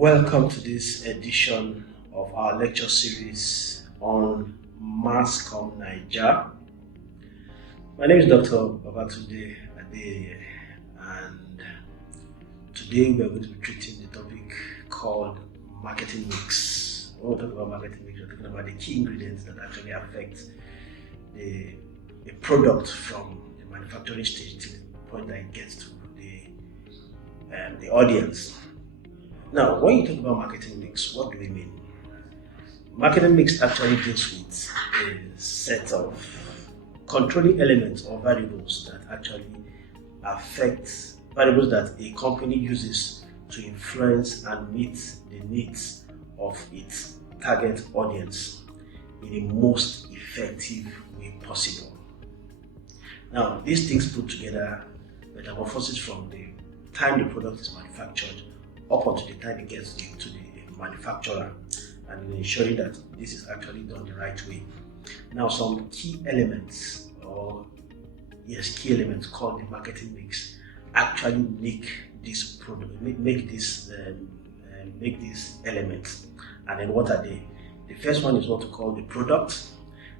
Welcome to this edition of our lecture series on Comm Naija. My name is Dr. Babatunde Adeyeye, and today we are going to be treating the topic called marketing mix. When we talk about marketing mix, we're talking about the key ingredients that actually affect the product from the manufacturing stage to the point that it gets to the audience. Now, when you talk about marketing mix, what do we mean? Marketing mix actually deals with a set of controlling elements or variables that actually affect variables that a company uses to influence and meet the needs of its target audience in the most effective way possible. Now, these things put together metamorphosis from the time the product is manufactured up until the time it gets to the manufacturer, and ensuring that this is actually done the right way. Now, some key elements called the marketing mix actually make this product, make these elements. And then what are they? The first one is what to call the product.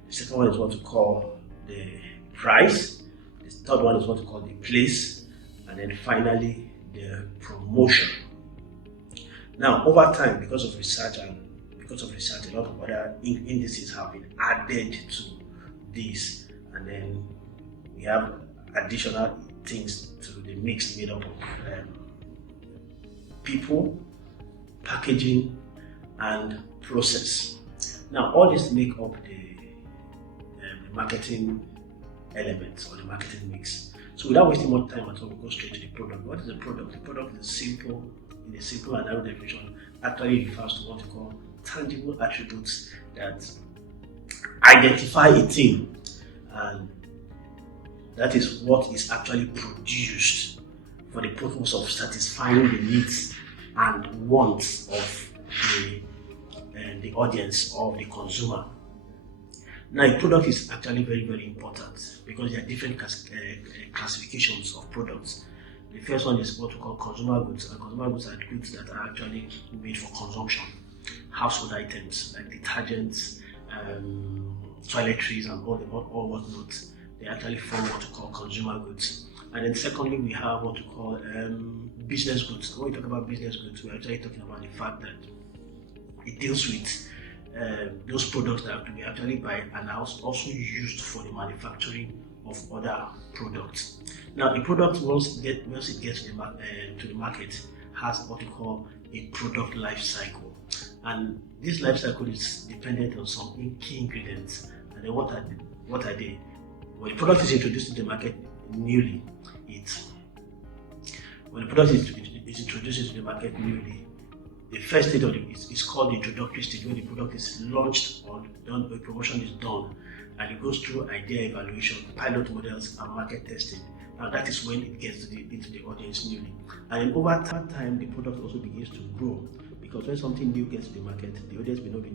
The second one is what to call the price. The third one is what to call the place, and then finally the promotion. Now, over time, because of research, a lot of other indices have been added to this, and then we have additional things to the mix made up of people, packaging, and process. Now, all this make up the marketing elements or the marketing mix. So, without wasting more time at all, we'll go straight to the product. What is the product? The product is simple. In a simple and narrow definition, actually refers to what we call tangible attributes that identify a thing, and that is what is actually produced for the purpose of satisfying the needs and wants of the audience or the consumer. Now, a product is actually very, very important because there are different classifications of products. The first one is what we call consumer goods, and consumer goods are goods that are actually made for consumption. Household items like detergents, toiletries, and all whatnot. They actually form what we call consumer goods. And then secondly, we have what we call business goods. When we talk about business goods, we're actually talking about the fact that it deals with those products that we actually buy and are also used for the manufacturing of other products. Now, a product once it gets to the market has what we call a product life cycle, and this life cycle is dependent on some key ingredients. And then what are they? When the product is introduced to the market newly, the first stage of is called the introductory stage, when the product is launched or done, the promotion is done, and it goes through idea evaluation, pilot models, and market testing. Now, that is when it gets into the audience newly. And then over time, the product also begins to grow, because when something new gets to the market, the audience may not be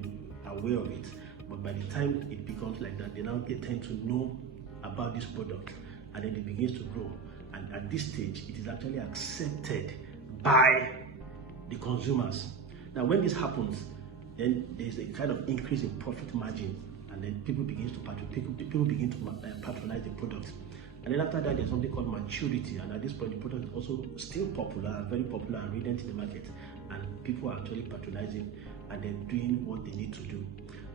aware of it, but by the time it becomes like that, they tend to know about this product, and then it begins to grow. And at this stage, it is actually accepted by the consumers. Now, when this happens, then there is a kind of increase in profit margin, and then people begin to patronize the product. And then after that, there's something called maturity, and at this point, the product is also still popular, very popular, and ready in the market, and people are actually patronizing and then doing what they need to do,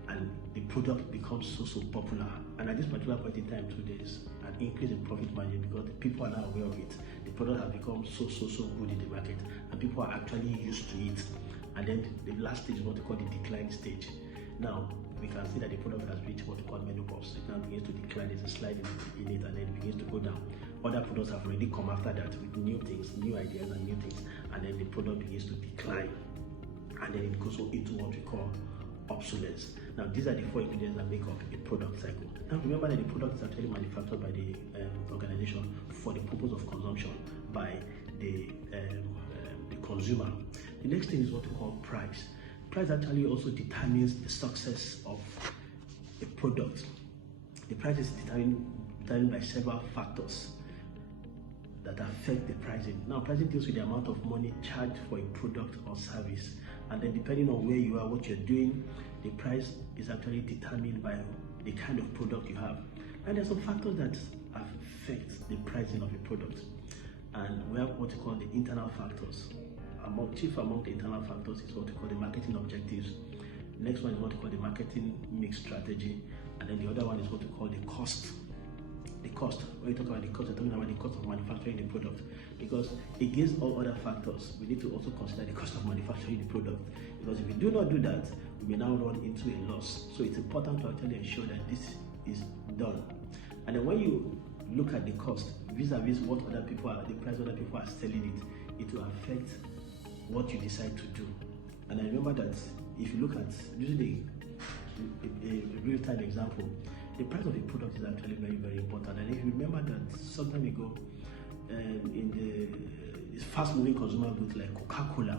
and the product becomes so popular. And at this particular point in time, too, there is an increase in profit margin because the people are now aware of it. The product has become so good in the market, and people are actually used to it. And then the last stage is what we call the decline stage. Now, we can see that the product has reached what we call menopause. It now begins to decline. There's a slide in it, and then it begins to go down. Other products have already come after that with new things, new ideas, and new things, and then the product begins to decline, and then it goes into what we call obsolescence. Now, these are the four ingredients that make up a product cycle. Now, remember that the product is actually manufactured by the organization for the purpose of consumption by the consumer. The next thing is what we call price. Price actually also determines the success of a product. The price is determined by several factors. that affect the pricing. Now, pricing deals with the amount of money charged for a product or service, and then depending on where you are, what you're doing, the price is actually determined by the kind of product you have. And there's some factors that affect the pricing of a product, and we have what we call the internal factors. Chief among the internal factors is what we call the marketing objectives. Next one is what we call the marketing mix strategy, and then the other one is what we call the cost. The cost. When we talk about the cost, we're talking about the cost of manufacturing the product, because against all other factors, we need to also consider the cost of manufacturing the product, because if we do not do that, we may now run into a loss. So it's important to actually ensure that this is done. And then when you look at the cost vis-a-vis what other people are, the price other people are selling it, it will affect what you decide to do. And I remember that if you look at using a real-time example, the price of a product is actually very, very important. And if you remember that some time ago, in the fast-moving consumer goods like Coca-Cola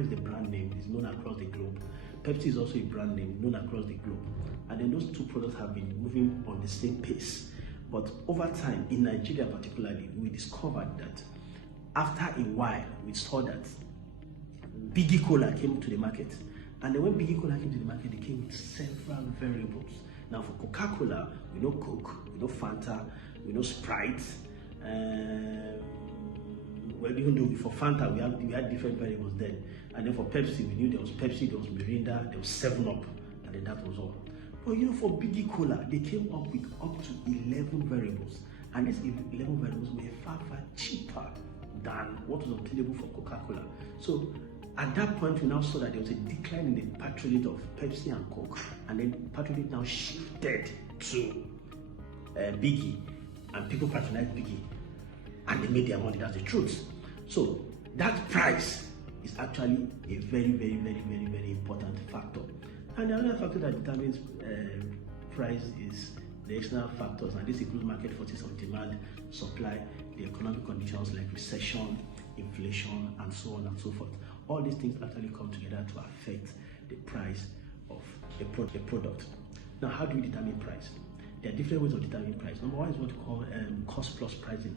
is the brand name, it's known across the globe. Pepsi is also a brand name known across the globe. And then those two products have been moving on the same pace. But over time, in Nigeria particularly, we discovered that after a while, we saw that Biggie Cola came to the market. And then when Biggie Cola came to the market, they came with several variables. Now for Coca-Cola, we know Coke, we know Fanta, we know Sprite. Well, even though for Fanta, we had different variables then. And then for Pepsi, we knew there was Pepsi, there was Mirinda, there was 7-Up, and then that was all. But for Biggie Cola, they came up with up to 11 variables. And these 11 variables were far, far cheaper than what was obtainable for Coca-Cola. So at that point, we now saw that there was a decline in the patronage of Pepsi and Coke, and then patronage now shifted to Biggie, and people patronized Biggie, and they made their money. That's the truth. So that price is actually a very, very, very, very, very important factor. And the other factor that determines price is the external factors, and this includes market forces of demand, supply, the economic conditions like recession, inflation, and so on and so forth. All these things actually come together to affect the price of a product. Now, how do we determine price? There are different ways of determining price. Number one is what we call cost plus pricing,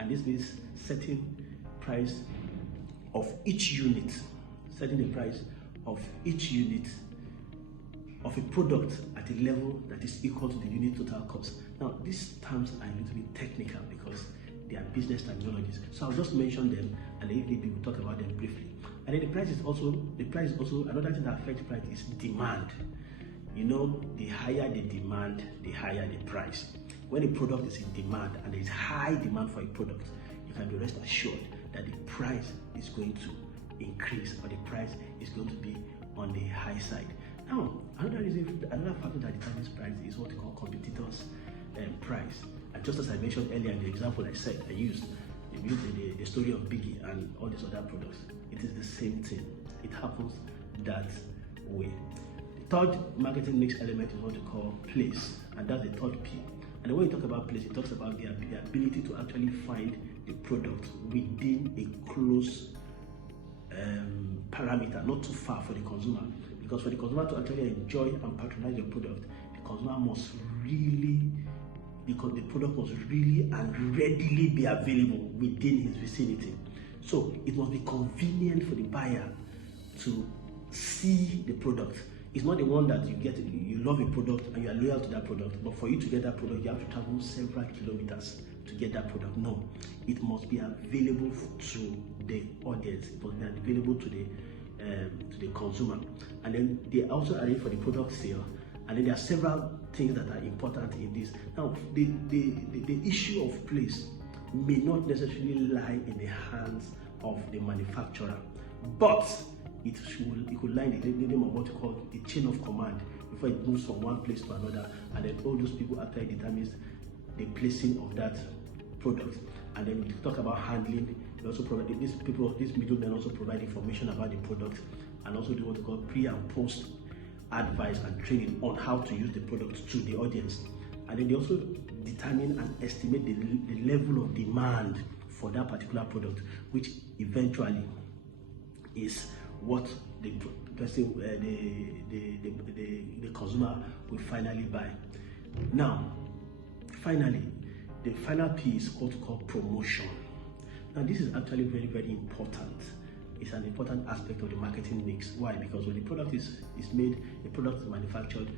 and this means setting price of each unit, setting the price of each unit of a product at a level that is equal to the unit total cost. Now, these terms are a little bit technical because they are business terminologies. So I'll just mention them, and then if maybe we'll talk about them briefly. And then the price is also another thing that affects price is demand. The higher the demand, the higher the price. When a product is in demand and there is high demand for a product, you can be rest assured that the price is going to increase, or the price is going to be on the high side. Now, another factor that determines price is what we call competitors' price. And just as I mentioned earlier in the example I used the story of Biggie and all these other products, it is the same thing. It happens that way. The third marketing mix element is what we call place, and that's the third P. And when you talk about place, it talks about the ability to actually find the product within a close parameter, not too far for the consumer. Because for the consumer to actually enjoy and patronize your product, the product must really and readily be available within his vicinity. So it must be convenient for the buyer to see the product. It's not the one that you love a product and you are loyal to that product, but for you to get that product, you have to travel several kilometers to get that product. No, it must be available to the audience. It must be available to the consumer. And then they also arrange for the product sale. And then there are several things that are important in this. Now, the issue of place may not necessarily lie in the hands of the manufacturer, but it could lie in the name of what you call the chain of command before it moves from one place to another, and then all those people actually determines the placing of that product. And then we talk about handling. We also provide these middlemen also provide information about the product, and also do what we call pre and post advice and training on how to use the product to the audience. And then they also determine and estimate the level of demand for that particular product, which eventually is what the person, the consumer will finally buy. Now, finally, the final P is what we call promotion. Now, this is actually very, very important. It's an important aspect of the marketing mix. Why? Because when the product is made, the product is manufactured,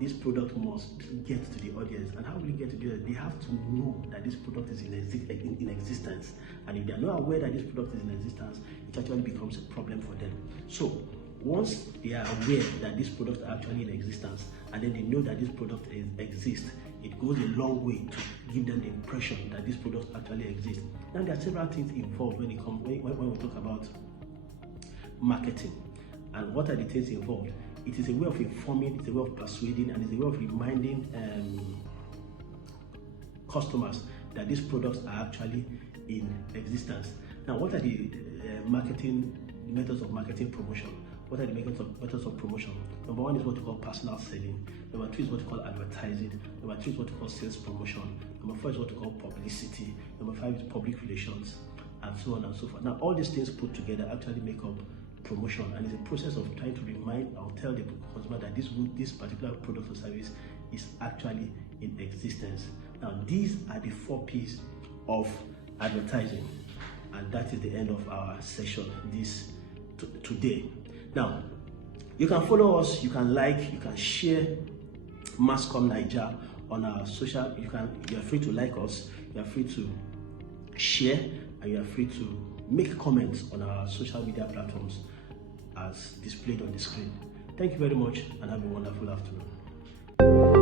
this product must get to the audience. And how will it get to the audience? They have to know that this product is in existence. And if they are not aware that this product is in existence, it actually becomes a problem for them. So once they are aware that this product is actually in existence, and then they know that this product exists, it goes a long way to give them the impression that this product actually exists. Now, there are several things involved when we talk about marketing. And what are the things involved? It is a way of informing, it's a way of persuading, and it's a way of reminding customers that these products are actually in existence. Now, what are the methods of marketing promotion? What are the methods of promotion? Number one is what we call personal selling. Number two is what we call advertising. Number three is what we call sales promotion. Number four is what we call publicity. Number five is public relations, and so on and so forth. Now, all these things put together actually make up promotion, and it's a process of trying to remind or tell the consumer that this particular product or service is actually in existence. Now, these are the 4 P's of advertising, and that is the end of our session today. Now, you can follow us, you can like, you can share Comm Naija on our social. You are free to like us, you are free to share, and you are free to make comments on our social media platforms as displayed on the screen. Thank you very much, and have a wonderful afternoon.